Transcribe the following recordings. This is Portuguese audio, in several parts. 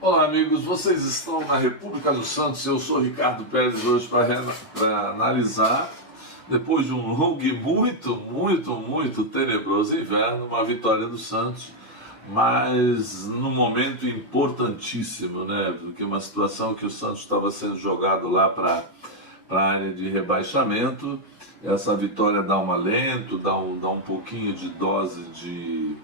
Olá amigos, vocês estão na República dos Santos, eu sou Ricardo Pérez hoje para analisar, depois de um longo e muito tenebroso inverno, uma vitória do Santos, mas num momento importantíssimo, né? Porque uma situação que o Santos estava sendo jogado lá para a área de rebaixamento, essa vitória dá um alento, dá um pouquinho de dose de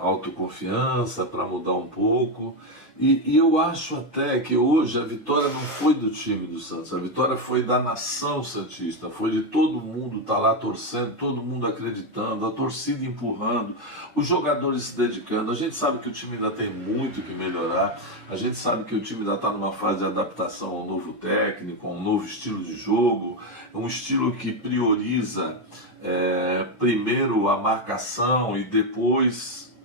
autoconfiança para mudar um pouco. E eu acho até que hoje a vitória não foi do time do Santos, a vitória foi da nação santista, foi de todo mundo estar lá torcendo, todo mundo acreditando, a torcida empurrando, os jogadores se dedicando. A gente sabe que o time ainda tem muito que melhorar, a gente sabe que o time ainda está numa fase de adaptação ao novo técnico, a um novo estilo de jogo, um estilo que prioriza primeiro a marcação e depois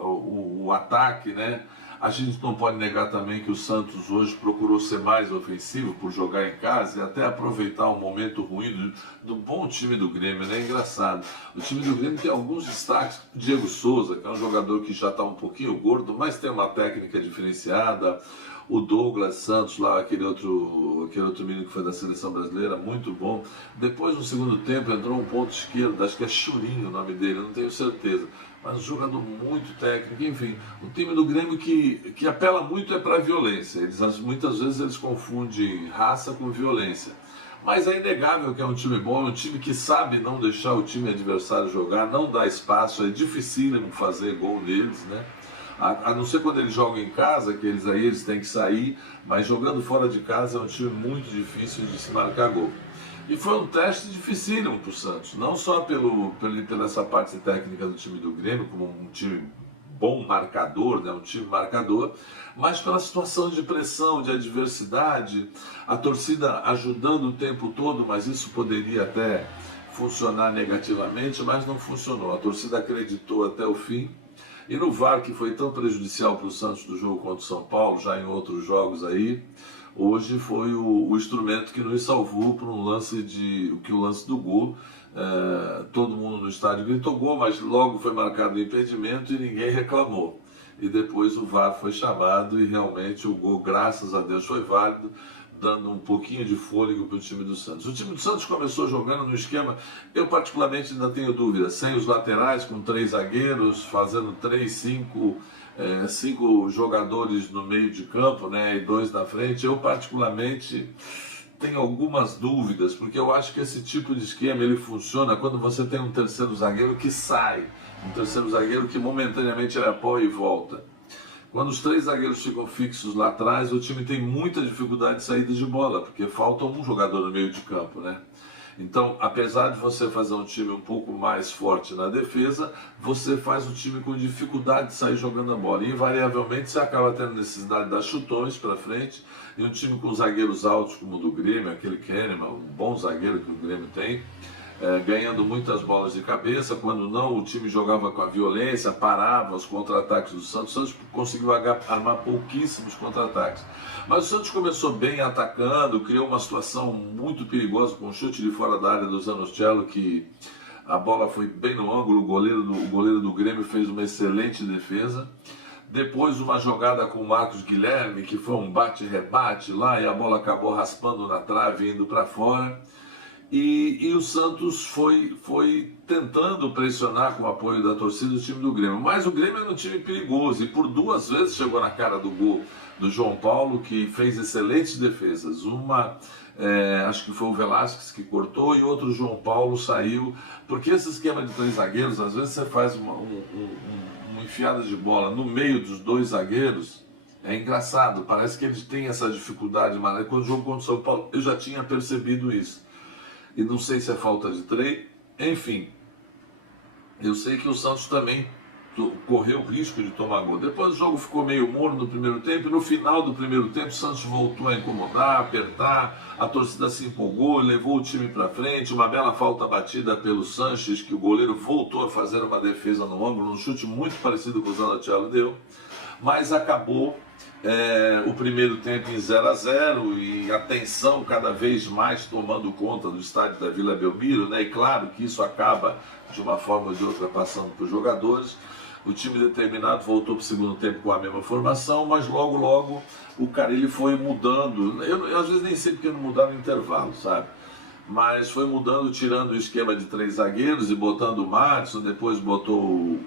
o ataque, né? A gente não pode negar também que o Santos hoje procurou ser mais ofensivo por jogar em casa e até aproveitar um momento ruim do bom time do Grêmio, né? É engraçado. O time do Grêmio tem alguns destaques. Diego Souza, que é um jogador que já está um pouquinho gordo, mas tem uma técnica diferenciada. O Douglas Santos, lá, aquele outro menino que foi da seleção brasileira, muito bom. Depois, no segundo tempo, entrou um ponto esquerdo, acho que é Churinho o nome dele, não tenho certeza. Mas um jogador muito técnico, enfim. O time do Grêmio que apela muito para a violência. Muitas vezes eles confundem raça com violência. Mas é inegável que é um time bom, é um time que sabe não deixar o time adversário jogar, não dá espaço, é dificílimo fazer gol neles, né? A não ser quando eles jogam em casa, que eles têm que sair, mas jogando fora de casa é um time muito difícil de se marcar gol. E foi um teste dificílimo para o Santos, não só pela essa parte técnica do time do Grêmio, como um time bom marcador, né, um time marcador, mas pela situação de pressão, de adversidade, a torcida ajudando o tempo todo, mas isso poderia até funcionar negativamente, mas não funcionou. A torcida acreditou até o fim. E no VAR, que foi tão prejudicial para o Santos do jogo contra o São Paulo, já em outros jogos aí, hoje foi o instrumento que nos salvou para o lance do gol. Todo mundo no estádio gritou gol, mas logo foi marcado o impedimento e ninguém reclamou. E depois o VAR foi chamado e realmente o gol, graças a Deus, foi válido, dando um pouquinho de fôlego para o time do Santos. O time do Santos começou jogando no esquema, eu particularmente ainda tenho dúvidas, sem os laterais, com 3 zagueiros, fazendo 5 jogadores no meio de campo, né, e 2 na frente. Eu particularmente tenho algumas dúvidas, porque eu acho que esse tipo de esquema ele funciona quando você tem um terceiro zagueiro que sai, um terceiro zagueiro que momentaneamente ele apoia e volta. Quando os 3 zagueiros ficam fixos lá atrás, o time tem muita dificuldade de saída de bola, porque falta um jogador no meio de campo, né? Então, apesar de você fazer um time um pouco mais forte na defesa, você faz o time com dificuldade de sair jogando a bola. E, invariavelmente, você acaba tendo necessidade de dar chutões para frente. E um time com zagueiros altos como o do Grêmio, aquele Kahneman, um bom zagueiro que o Grêmio tem, ganhando muitas bolas de cabeça. Quando não, o time jogava com a violência, parava os contra-ataques do Santos. O Santos conseguiu armar pouquíssimos contra-ataques. Mas o Santos começou bem atacando, criou uma situação muito perigosa com um chute de fora da área do Zanochello, que a bola foi bem no ângulo, o goleiro do Grêmio fez uma excelente defesa. Depois uma jogada com o Marcos Guilherme, que foi um bate-rebate lá, e a bola acabou raspando na trave e indo para fora. E o Santos foi tentando pressionar com o apoio da torcida o time do Grêmio. Mas o Grêmio era um time perigoso e por 2 vezes chegou na cara do gol do João Paulo, que fez excelentes defesas. Uma, acho que foi o Velasquez que cortou e outro João Paulo saiu. Porque esse esquema de 3 zagueiros, às vezes você faz uma enfiada de bola no meio dos 2 zagueiros. É engraçado, parece que eles têm essa dificuldade. Mas quando o jogo contra o São Paulo, eu já tinha percebido isso. E não sei se é falta de treino, enfim, eu sei que o Santos também correu o risco de tomar gol. Depois o jogo ficou meio morno no primeiro tempo, e no final do primeiro tempo o Santos voltou a incomodar, apertar, a torcida se empolgou, levou o time para frente, uma bela falta batida pelo Sanches, que o goleiro voltou a fazer uma defesa no ângulo, um chute muito parecido com o Zanochello deu, mas acabou o primeiro tempo em 0-0 e a tensão cada vez mais tomando conta do estádio da Vila Belmiro, né? E claro que isso acaba de uma forma ou de outra passando para os jogadores. o time determinado voltou para o segundo tempo com a mesma formação, mas logo o Carille foi mudando. Eu às vezes nem sei porque não mudaram no intervalo, sabe? Mas foi mudando, tirando o esquema de 3 zagueiros e botando o Madison, depois botou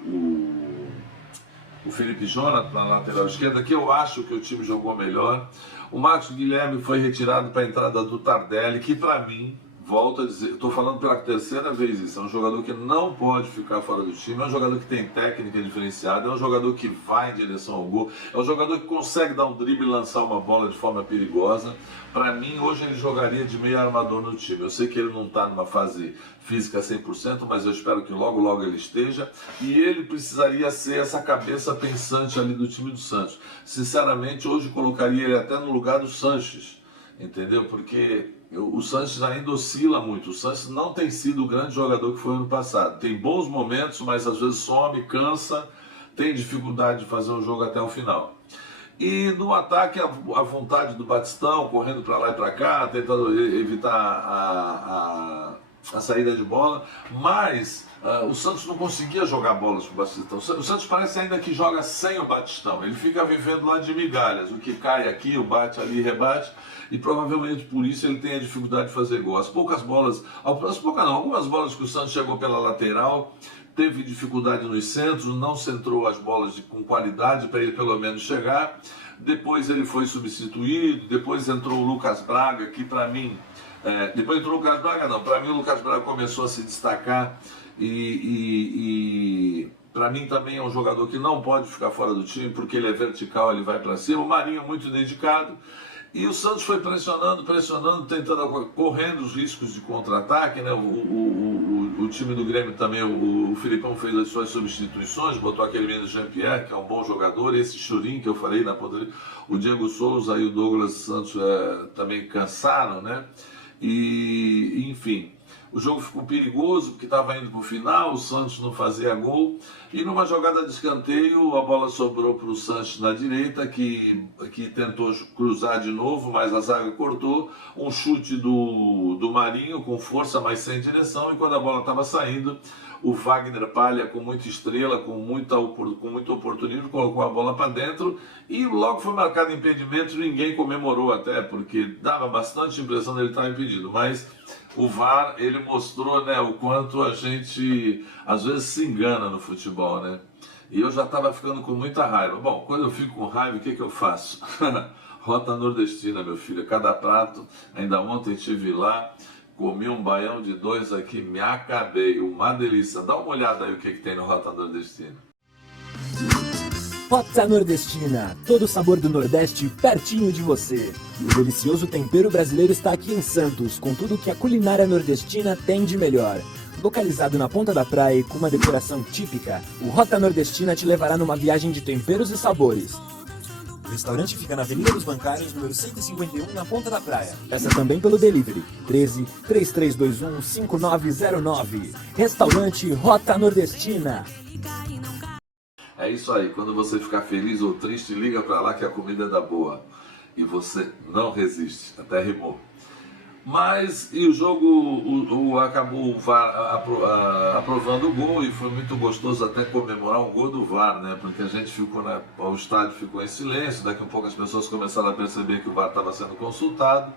o Felipe Jonathan na lateral esquerda, que eu acho que o time jogou melhor. O Marcos Guilherme foi retirado para a entrada do Tardelli, que para mim, volto a dizer, estou falando pela terceira vez isso, é um jogador que não pode ficar fora do time, é um jogador que tem técnica diferenciada, é um jogador que vai em direção ao gol, é um jogador que consegue dar um drible e lançar uma bola de forma perigosa. Para mim, hoje ele jogaria de meio armador no time. Eu sei que ele não está numa fase física 100%, mas eu espero que logo ele esteja. E ele precisaria ser essa cabeça pensante ali do time do Santos. Sinceramente, hoje colocaria ele até no lugar do Sanches, entendeu? Porque o Sanches ainda oscila muito. O Sanches não tem sido o grande jogador que foi ano passado. Tem bons momentos, mas às vezes some, cansa, tem dificuldade de fazer um jogo até o final. E no ataque, a vontade do Batistão, correndo para lá e para cá, tentando evitar a saída de bola, mas o Santos não conseguia jogar bolas para o Batistão. O Santos parece ainda que joga sem o Batistão, ele fica vivendo lá de migalhas, o que cai aqui, o bate ali, rebate, e provavelmente por isso ele tem a dificuldade de fazer gol. Algumas bolas que o Santos chegou pela lateral, teve dificuldade nos centros, não centrou as bolas com qualidade para ele pelo menos chegar. Depois ele foi substituído, depois entrou o Lucas Braga, que para mim... depois entrou o Lucas Braga, não. Para mim o Lucas Braga começou a se destacar e para mim também é um jogador que não pode ficar fora do time, porque ele é vertical, ele vai para cima. O Marinho muito dedicado. E o Santos foi pressionando, tentando, correndo os riscos de contra-ataque, né? O time do Grêmio também, o Filipão fez as suas substituições, botou aquele menino Jean-Pierre, que é um bom jogador, esse Churin que eu falei na ponta, o Diego Souza e o Douglas Santos também cansaram, né? E enfim, o jogo ficou perigoso porque estava indo para o final, o Santos não fazia gol, e numa jogada de escanteio a bola sobrou para o Santos na direita, que tentou cruzar de novo, mas a zaga cortou, um chute do Marinho com força, mas sem direção, e quando a bola estava saindo, o Wagner Palha, com muita estrela, com muito oportunismo, colocou a bola para dentro e logo foi marcado impedimento. Ninguém comemorou até, porque dava bastante impressão dele estar impedido, mas o VAR, ele mostrou, né, o quanto a gente às vezes se engana no futebol, né? E eu já estava ficando com muita raiva. Bom, quando eu fico com raiva, o que eu faço? Rota nordestina, meu filho, cada prato. Ainda ontem estive lá, comi um baião de 2 aqui, me acabei, uma delícia. Dá uma olhada aí o que tem no Rota Nordestina. Rota Nordestina, todo o sabor do Nordeste pertinho de você. O delicioso tempero brasileiro está aqui em Santos, com tudo que a culinária nordestina tem de melhor. Localizado na ponta da praia e com uma decoração típica, o Rota Nordestina te levará numa viagem de temperos e sabores. O restaurante fica na Avenida dos Bancários, número 151, na Ponta da Praia. Peça também pelo delivery, 13 3321 5909. Restaurante Rota Nordestina. É isso aí, quando você ficar feliz ou triste, liga pra lá que a comida é da boa. E você não resiste, até rimou. Mas, e o jogo acabou o VAR aprovando o gol, e foi muito gostoso até comemorar um gol do VAR, né? Porque a gente ficou, o estádio ficou em silêncio, daqui a pouco as pessoas começaram a perceber que o VAR estava sendo consultado,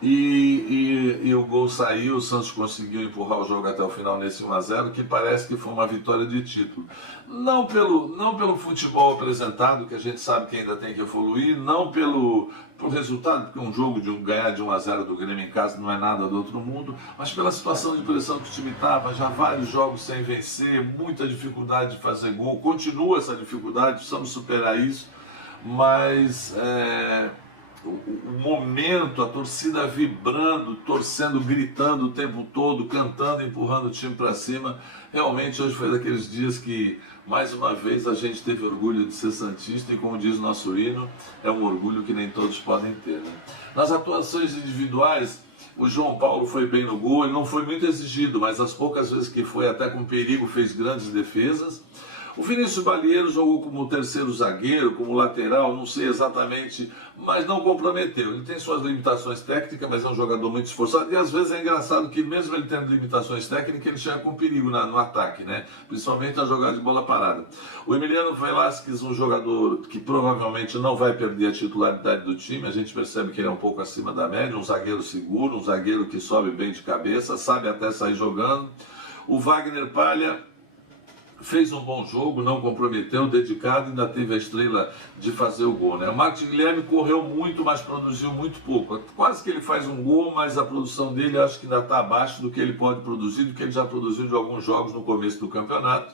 e o gol saiu, o Santos conseguiu empurrar o jogo até o final nesse 1-0, que parece que foi uma vitória de título. Não pelo futebol apresentado, que a gente sabe que ainda tem que evoluir, não pelo resultado, porque um jogo ganhar de 1-0 do Grêmio em casa não é nada do outro mundo, mas pela situação de pressão que o time estava, já vários jogos sem vencer, muita dificuldade de fazer gol, continua essa dificuldade, precisamos superar isso, mas o momento, a torcida vibrando, torcendo, gritando o tempo todo, cantando, empurrando o time para cima, realmente hoje foi daqueles dias que, mais uma vez, a gente teve orgulho de ser santista, e como diz o nosso hino, é um orgulho que nem todos podem ter, né? Nas atuações individuais, o João Paulo foi bem no gol, ele não foi muito exigido, mas as poucas vezes que foi até com perigo fez grandes defesas. O Vinícius Balieiro jogou como terceiro zagueiro, como lateral, não sei exatamente, mas não comprometeu. Ele tem suas limitações técnicas, mas é um jogador muito esforçado. E às vezes é engraçado que mesmo ele tendo limitações técnicas, ele chega com perigo no ataque, né? Principalmente a jogada de bola parada. O Emiliano Velasquez, um jogador que provavelmente não vai perder a titularidade do time. A gente percebe que ele é um pouco acima da média, um zagueiro seguro, um zagueiro que sobe bem de cabeça, sabe até sair jogando. O Wagner Palha fez um bom jogo, não comprometeu, dedicado, ainda teve a estrela de fazer o gol, né? O Marcos Guilherme correu muito, mas produziu muito pouco. Quase que ele faz um gol, mas a produção dele acho que ainda está abaixo do que ele pode produzir, do que ele já produziu de alguns jogos no começo do campeonato.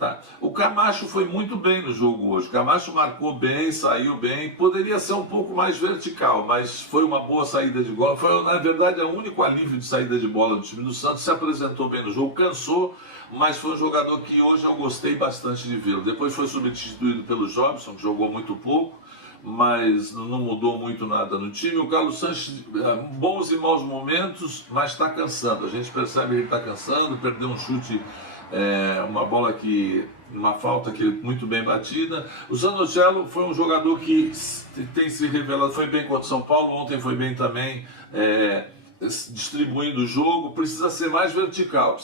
Tá. O Camacho foi muito bem no jogo hoje. O Camacho marcou bem, saiu bem. Poderia ser um pouco mais vertical, mas foi uma boa saída de bola. Foi, na verdade, o único alívio de saída de bola do time do Santos. Se apresentou bem no jogo, cansou, mas foi um jogador que hoje eu gostei bastante de vê-lo. Depois foi substituído pelo Jobson, que jogou muito pouco, mas não mudou muito nada no time. O Carlos Sanches, bons e maus momentos, mas está cansando. A gente percebe que ele está cansando, perdeu um chute, uma bola que, uma falta que muito bem batida. O Zanocelo foi um jogador que tem se revelado, foi bem contra o São Paulo, ontem foi bem também, distribuindo o jogo. Precisa ser mais vertical,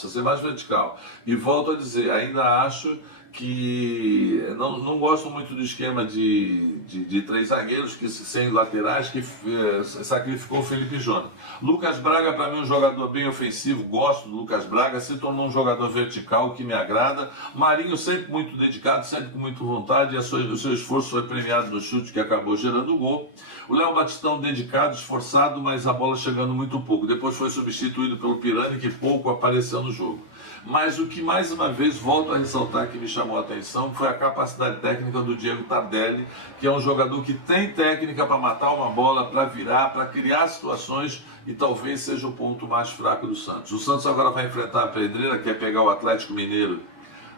e volto a dizer, ainda acho que não gosto muito do esquema de três zagueiros, sem laterais, que sacrificou o Felipe Jonathan. Lucas Braga, para mim, um jogador bem ofensivo, gosto do Lucas Braga, se tornou um jogador vertical que me agrada. Marinho sempre muito dedicado, sempre com muita vontade, e o seu esforço foi premiado no chute que acabou gerando o gol. O Léo Batistão dedicado, esforçado, mas a bola chegando muito pouco. Depois foi substituído pelo Pirani, que pouco apareceu no jogo. Mas o que mais uma vez volto a ressaltar que me chamou a atenção foi a capacidade técnica do Diego Tardelli, que é um jogador que tem técnica para matar uma bola, para virar, para criar situações, e talvez seja o ponto mais fraco do Santos. O Santos agora vai enfrentar a Pedreira, que é pegar o Atlético Mineiro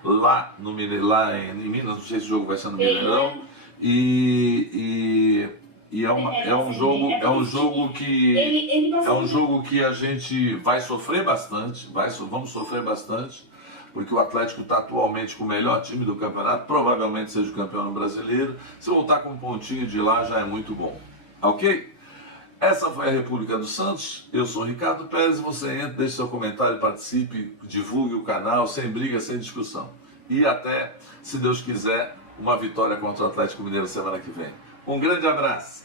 lá em Minas, não sei se o jogo vai ser no Mineirão, e é um jogo que a gente vai sofrer bastante, vamos sofrer bastante, porque o Atlético está atualmente com o melhor time do campeonato, provavelmente seja o campeão no Brasileiro. Se voltar com um pontinho de lá já é muito bom, ok? Essa foi a República do Santos. Eu sou o Ricardo Pérez. Você entra, deixe seu comentário, participe, divulgue o canal, sem briga, sem discussão. E até, se Deus quiser, uma vitória contra o Atlético Mineiro semana que vem. Um grande abraço.